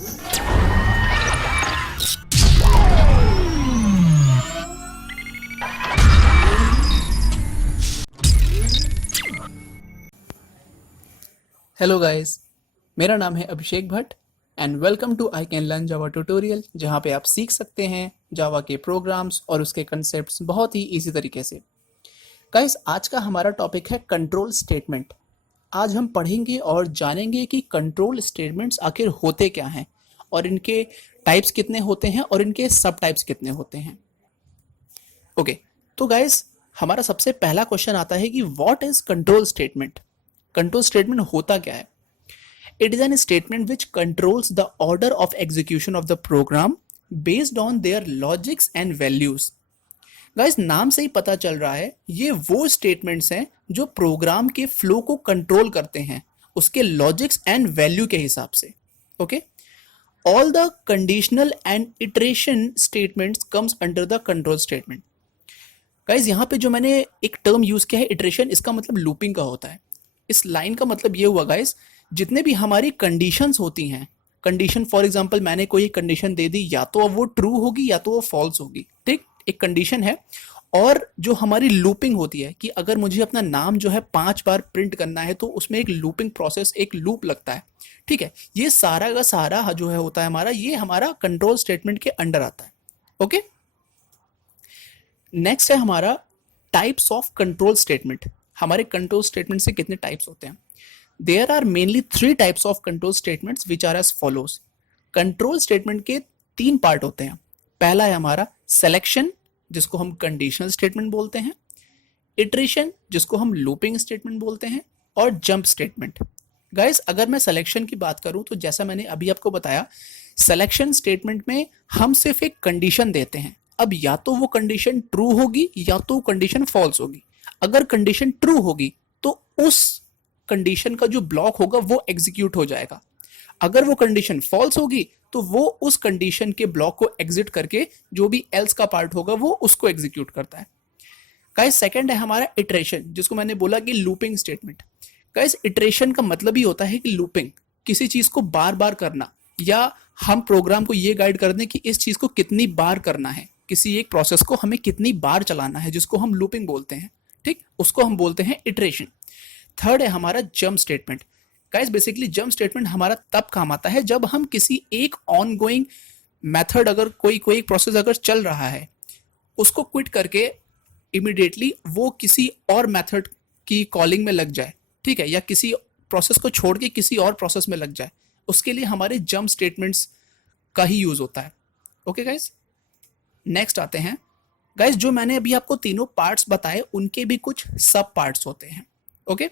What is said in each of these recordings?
Hello guys, मेरा नाम है Abhishek Bhatt and welcome to I can learn Java tutorial, जहां पे आप सीख सकते हैं जावा के प्रोग्राम्स और उसके कंसेप्ट्स बहुत ही इजी तरीके से। गाइस, आज का हमारा टॉपिक है कंट्रोल स्टेटमेंट। आज हम पढ़ेंगे और जानेंगे कि कंट्रोल स्टेटमेंट्स आखिर होते क्या हैं और इनके टाइप्स कितने होते हैं और इनके सब टाइप्स कितने होते हैं। ओके, तो गाइस हमारा सबसे पहला क्वेश्चन आता है कि what is control statement. Control statement होता क्या है? It is an statement which controls the order of execution of the program based on their logics and values. Guys, नाम से ही पता चल रहा है ये वो स्टेटमेंट्स हैं जो प्रोग्राम के फ्लो को कंट्रोल करते हैं उसके लॉजिक्स एंड वैल्यू के हिसाब से। Okay, all the conditional and iteration statements comes under the control statement. Guys, यहाँ पे जो मैंने एक टर्म यूज किया है इटरेशन, इसका मतलब लूपिंग का होता है। इस लाइन का मतलब ये हुआ गाइज, जितने भी हमारी कंडीशंस होती हैं, कंडीशन फॉर एग्जांपल मैंने कोई कंडीशन दे दी, या तो अब वो ट्रू होगी या तो वो फॉल्स होगी। ठीक, एक कंडीशन है। और जो हमारी लूपिंग होती है कि अगर मुझे अपना नाम जो है 5 बार प्रिंट करना है तो उसमें एक लूपिंग प्रोसेस, एक लूप लगता है। ठीक है, ये सारा का सारा जो है होता है हमारा, ये हमारा कंट्रोल स्टेटमेंट के अंडर आता है। ओके, नेक्स्ट है हमारा टाइप्स ऑफ कंट्रोल स्टेटमेंट। हमारे कंट्रोल स्टेटमेंट से कितने टाइप्स होते हैं? There are mainly 3 types of control statements which are as follows. Control statement के 3 पार्ट होते हैं। पहला है हमारा सिलेक्शन, जिसको हम कंडीशनल स्टेटमेंट बोलते हैं, इटरेशन जिसको हम लूपिंग स्टेटमेंट बोलते हैं, और जंप स्टेटमेंट। गाइस, अगर मैं सिलेक्शन की बात करूं तो जैसा मैंने अभी आपको बताया, सिलेक्शन स्टेटमेंट में हम सिर्फ एक कंडीशन देते हैं। अब या तो वो कंडीशन ट्रू होगी या तो कंडीशन फॉल्स होगी। अगर कंडीशन ट्रू होगी तो उस कंडीशन का जो ब्लॉक होगा वो एग्जीक्यूट हो जाएगा। अगर वो कंडीशन फॉल्स होगी तो वो उस कंडीशन के ब्लॉक को एग्जिट करके जो भी एल्स का पार्ट होगा वो उसको एग्जीक्यूट करता है। गाइस, सेकंड है हमारा इटरेशन, जिसको मैंने बोला कि लूपिंग स्टेटमेंट। गाइस, इटरेशन का मतलब ही होता है कि लूपिंग, किसी चीज को बार बार करना, या हम प्रोग्राम को ये गाइड कर दें कि इस चीज को कितनी बार करना है, किसी एक प्रोसेस को हमें कितनी बार चलाना है, जिसको हम लूपिंग बोलते हैं। ठीक, उसको हम बोलते हैं इटरेशन। थर्ड है हमारा jump statement. Guys, basically jump statement हमारा तब काम आता है जब हम किसी एक ऑनगोइंग मेथड, अगर कोई एक प्रोसेस अगर चल रहा है, उसको क्विट करके इमीडिएटली वो किसी और मेथड की कॉलिंग में लग जाए। ठीक है, या किसी प्रोसेस को छोड़ के किसी और प्रोसेस में लग जाए, उसके लिए हमारे जंप स्टेटमेंट्स का ही यूज होता है। ओके गाइस, नेक्स्ट आते हैं। गाइस, जो मैंने अभी आपको तीनों पार्ट्स बताए उनके भी कुछ सब पार्ट्स होते हैं। ओके,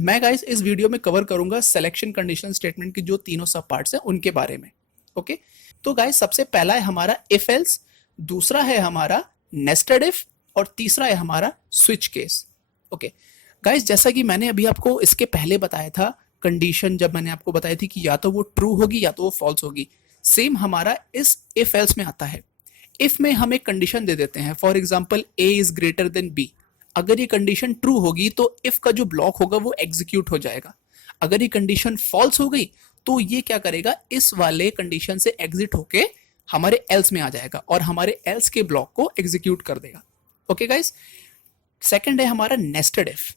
मैं गाइस इस वीडियो में कवर करूंगा सिलेक्शन कंडीशनल स्टेटमेंट की जो तीनों सब पार्ट्स हैं उनके बारे में। ओके, तो गाइस सबसे पहला है हमारा इफ एल्स, दूसरा है हमारा नेस्टेड इफ, और तीसरा है हमारा स्विच केस। ओके गाइस, जैसा कि मैंने अभी आपको इसके पहले बताया था, कंडीशन जब मैंने आपको बताई थी कि या तो वो ट्रू होगी या तो वो फॉल्स होगी, सेम हमारा इस इफ एल्स में आता है। इफ में हम एक कंडीशन दे देते हैं, for example A is greater than B. अगर ये कंडीशन ट्रू होगी तो इफ का जो ब्लॉक होगा वो एग्जीक्यूट हो जाएगा। अगर ये कंडीशन फॉल्स हो गई तो ये क्या करेगा, इस वाले कंडीशन से एग्जिट होके हमारे एल्स में आ जाएगा और हमारे एल्स के ब्लॉक को एग्जीक्यूट कर देगा। ओके गाइस, सेकंड है हमारा nested if.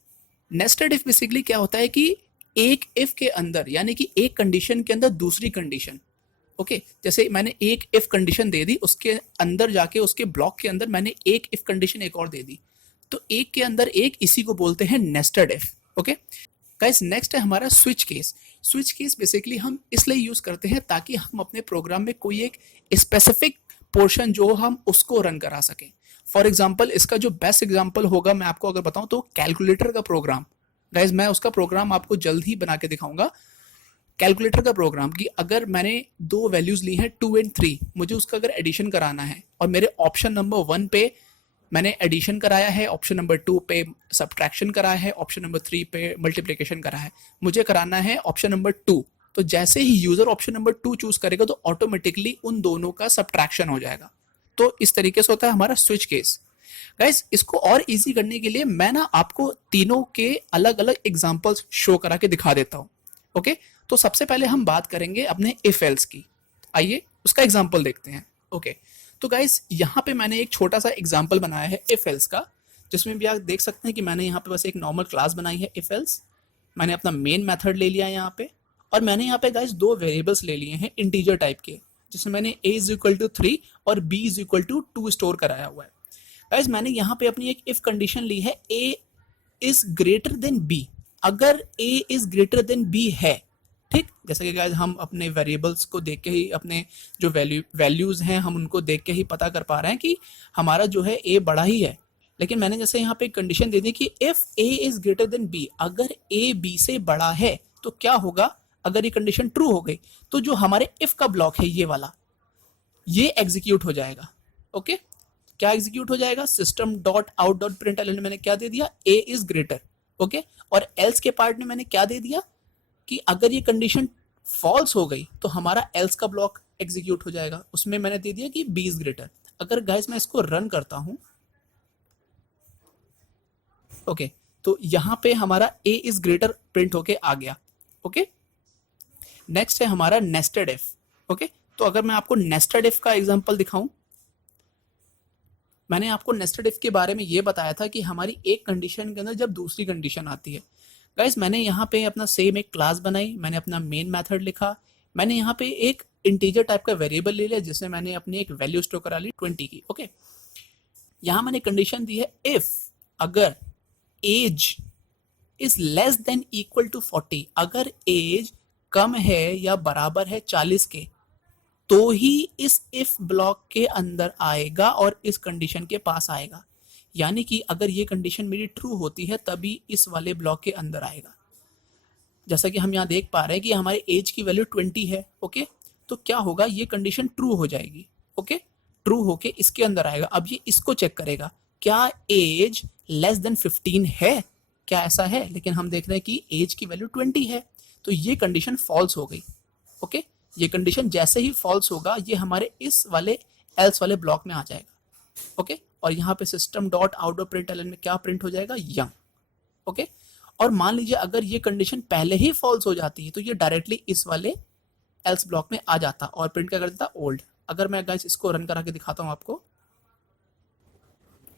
Nested if basically क्या होता है कि एक इफ के अंदर, यानी कि एक कंडीशन के अंदर दूसरी कंडीशन। ओके, जैसे मैंने एक इफ कंडीशन दे दी, उसके अंदर जाके उसके ब्लॉक के अंदर मैंने एक इफ कंडीशन एक और दे दी, तो एक के अंदर एक, इसी को बोलते हैं nested if. Okay guys, next है हमारा switch case. Switch case basically हम इसलिए यूज करते हैं ताकि हम अपने प्रोग्राम में कोई एक स्पेसिफिक पोर्शन जो हम उसको रन करा सकें। फॉर एग्जांपल, इसका जो बेस्ट एग्जांपल होगा मैं आपको अगर बताऊं तो कैलकुलेटर का प्रोग्राम। गाइस, मैं उसका प्रोग्राम आपको जल्द ही बना के दिखाऊंगा। कैलकुलेटर का प्रोग्राम की अगर मैंने 2 वैल्यूज ली हैं 2 और 3, मुझे उसका अगर एडिशन कराना है और मेरे ऑप्शन नंबर 1 पे मैंने एडिशन कराया है, ऑप्शन नंबर 2 पे सब्ट्रैक्शन कराया है, ऑप्शन नंबर 3 पे मल्टीप्लिकेशन करा है, मुझे कराना है ऑप्शन नंबर 2। तो जैसे ही यूजर ऑप्शन नंबर 2 चूज करेगा तो ऑटोमेटिकली उन दोनों का सब्ट्रैक्शन हो जाएगा। तो इस तरीके से होता है हमारा स्विच केस। गाइस, इसको और इजी करने के लिए मैं ना आपको तीनों के अलग अलग एग्जांपल्स शो करा के दिखा देता हूँ। ओके, तो सबसे पहले हम बात करेंगे अपने इफ एल्स की। आइए उसका एग्जाम्पल देखते हैं। ओके, तो गाइस यहाँ पे मैंने एक छोटा सा एग्जाम्पल बनाया है इफ एल्स का, जिसमें भी आप देख सकते हैं कि मैंने यहाँ पे बस एक नॉर्मल क्लास बनाई है इफ एल्स। मैंने अपना मेन मेथड ले लिया है यहाँ पे, और मैंने यहाँ पे गाइस दो वेरिएबल्स ले लिए हैं इंटीजर टाइप के, जिसमें मैंने a इज इक्वल टू 3 और b is equal to 2 store कराया हुआ है। गाइस मैंने यहाँ पे अपनी एक इफ कंडीशन ली है a is greater then b। अगर a is greater then b है, ठीक, जैसे कि गाइस हम अपने वेरिएबल्स को देख के ही, अपने जो वैल्यूज हैं हम उनको देख के ही पता कर पा रहे हैं कि हमारा जो है a बड़ा ही है। लेकिन मैंने जैसे यहाँ पे एक कंडीशन दे दी कि if a is greater then b, अगर a b से बड़ा है तो क्या होगा, अगर ये कंडीशन ट्रू हो गई तो जो हमारे इफ का ब्लॉक है ये वाला, ये एग्जीक्यूट हो जाएगा। ओके, क्या एग्जीक्यूट हो जाएगा, system dot out dot println मैंने क्या दे दिया, a इज ग्रेटर। ओके, और एल्स के पार्ट में मैंने क्या दे दिया कि अगर ये कंडीशन फॉल्स हो गई तो हमारा एल्स का ब्लॉक एग्जीक्यूट हो जाएगा, उसमें मैंने दे दिया कि b इज ग्रेटर। अगर गाइस मैं इसको रन करता हूं, ओके, तो यहां पे हमारा a इज ग्रेटर प्रिंट होके आ गया। ओके, नेक्स्ट है हमारा नेस्टेड इफ। ओके, तो अगर मैं आपको नेस्टेड इफ का एग्जांपल दिखाऊं, मैंने आपको नेस्टेड इफ के बारे में ये बताया था कि हमारी एक कंडीशन के अंदर जब दूसरी कंडीशन आती है। गाइस मैंने यहाँ पे अपना सेम एक क्लास बनाई, मैंने अपना मेन मेथड लिखा, मैंने यहाँ पे एक इंटीजर टाइप का वेरिएबल ले लिया जिसमें मैंने अपनी एक वैल्यू स्टोर करा ली 20 की। ओके, यहाँ मैंने कंडीशन दी है इफ अगर age is less than equal to 40, अगर एज कम है या बराबर है 40 के, तो ही इस इफ ब्लॉक के अंदर आएगा और इस कंडीशन के पास आएगा। यानी कि अगर ये कंडीशन मेरी ट्रू होती है तभी इस वाले ब्लॉक के अंदर आएगा। जैसा कि हम यहाँ देख पा रहे हैं कि हमारे एज की वैल्यू 20 है। ओके, तो क्या होगा, ये कंडीशन ट्रू हो जाएगी। ओके, ट्रू होके इसके अंदर आएगा। अब ये इसको चेक करेगा, क्या एज लेस देन 15 है, क्या ऐसा है, लेकिन हम देख रहे हैं कि एज की वैल्यू 20 है, तो ये कंडीशन फॉल्स हो गई। ओके, ये कंडीशन जैसे ही फॉल्स होगा ये हमारे इस वाले एल्स वाले ब्लॉक में आ जाएगा। ओके, और यहाँ पे system dot out dot println में क्या प्रिंट हो जाएगा, यंग। ओके, और मान लीजिए अगर ये कंडीशन पहले ही फॉल्स हो जाती है तो ये डायरेक्टली इस वाले एल्स ब्लॉक में आ जाता और प्रिंट क्या कर देता, ओल्ड। अगर मैं गाइस इसको रन करा के दिखाता हूँ आपको,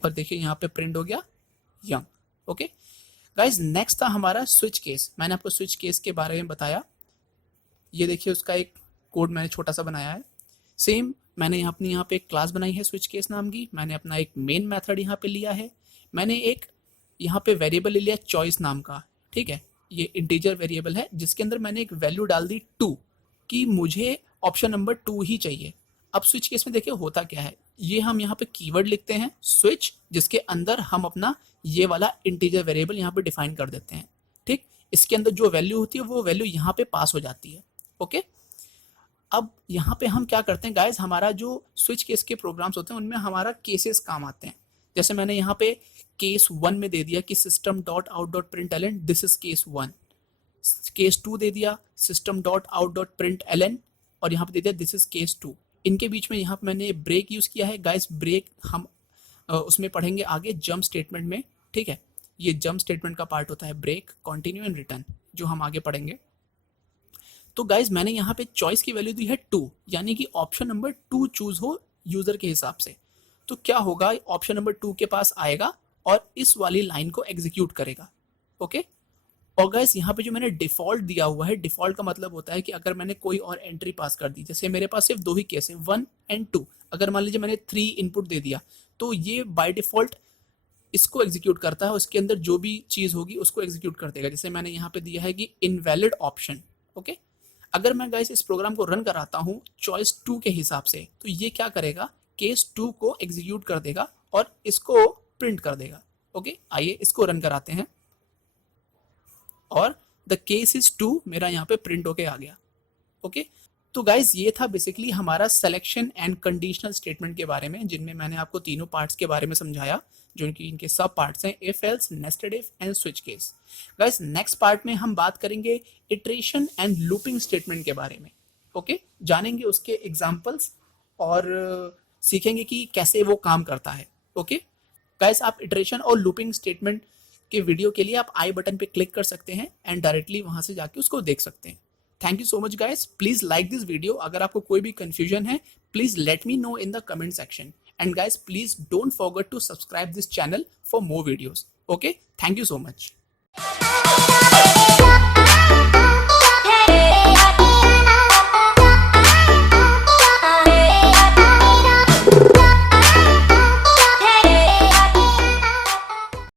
और देखिए यहाँ पे प्रिंट हो गया यंग। ओके गाइस, नेक्स्ट था हमारा स्विच केस। मैंने आपको स्विच केस के बारे में बताया, ये देखिए उसका एक कोड मैंने छोटा सा बनाया है। सेम मैंने अपनी यहाँ पे एक क्लास बनाई है स्विच केस नाम की, मैंने अपना एक मेन मेथड यहाँ पे लिया है, मैंने एक यहाँ पे वेरिएबल ले लिया चॉइस नाम का। ठीक है, ये इंटीजर वेरिएबल है जिसके अंदर मैंने एक वैल्यू डाल दी 2 कि मुझे ऑप्शन नंबर 2 ही चाहिए। अब स्विच केस में देखिए होता क्या है, ये हम यहाँ पे कीवर्ड लिखते हैं स्विच, जिसके अंदर हम अपना ये वाला इंटीजर वेरिएबल यहाँ पे डिफाइन कर देते हैं। ठीक, इसके अंदर जो वैल्यू होती है वो वैल्यू यहाँ पे पास हो जाती है। ओके, अब यहाँ पे हम क्या करते हैं गाइज, हमारा जो स्विच केस के प्रोग्राम्स होते हैं उनमें हमारा केसेस काम आते हैं। जैसे मैंने यहाँ पे केस 1 में दे दिया कि system dot out dot println this is case 1, case 2 दे दिया system dot out dot println, और यहाँ पे दे दिया दिस इज केस 2। इनके बीच में यहाँ पे मैंने ब्रेक यूज किया है गाइज, ब्रेक हम उसमें पढ़ेंगे आगे जंप स्टेटमेंट में। ठीक है, ये जंप स्टेटमेंट का पार्ट होता है ब्रेक, कंटिन्यू एंड रिटर्न, जो हम आगे पढ़ेंगे। तो गाइज मैंने यहाँ पे चॉइस की वैल्यू दी है 2, यानी कि ऑप्शन नंबर 2 चूज हो यूजर के हिसाब से। तो क्या होगा, ऑप्शन नंबर 2 के पास आएगा और इस वाली लाइन को एग्जीक्यूट करेगा। ओके, और गाइस यहाँ पे जो मैंने डिफॉल्ट दिया हुआ है, डिफॉल्ट का मतलब होता है कि अगर मैंने कोई और एंट्री पास कर दी, जैसे मेरे पास सिर्फ 2 ही केस है 1 एंड 2, अगर मान लीजिए मैंने 3 इनपुट दे दिया तो ये बाय डिफॉल्ट इसको एग्जीक्यूट करता है, उसके अंदर जो भी चीज होगी उसको एग्जीक्यूट कर देगा। जैसे मैंने यहाँ पे दिया है कि इनवैलिड ऑप्शन। ओके, अगर मैं गाइस इस प्रोग्राम को रन कराता हूँ चॉइस 2 के हिसाब से, तो ये क्या करेगा, केस 2 को एग्जीक्यूट कर देगा और इसको प्रिंट कर देगा। ओके, आइए इसको रन कराते हैं, और द केस इज 2 मेरा यहाँ पे प्रिंट होके आ गया। ओके, तो गाइज ये था बेसिकली हमारा सिलेक्शन एंड कंडीशनल स्टेटमेंट के बारे में, जिनमें मैंने आपको तीनों पार्ट्स के बारे में समझाया, जो कि इनके सब पार्ट्स हैं, if else, nested if and switch case. Guys next part में हम बात करेंगे इटरेशन एंड लूपिंग स्टेटमेंट के बारे में। ओके, जानेंगे उसके एग्जाम्पल्स और सीखेंगे कि कैसे वो काम करता है। ओके गाइज, आप इटरेशन और लूपिंग स्टेटमेंट के वीडियो के लिए आप आई बटन पे क्लिक कर सकते हैं एंड डायरेक्टली वहां से जाके उसको देख सकते हैं। Thank you so much guys, please like this video. अगर आपको कोई भी कंफ्यूजन है please let me know in the comment section, and guys please don't forget to subscribe this channel for more videos. Okay, thank you so much.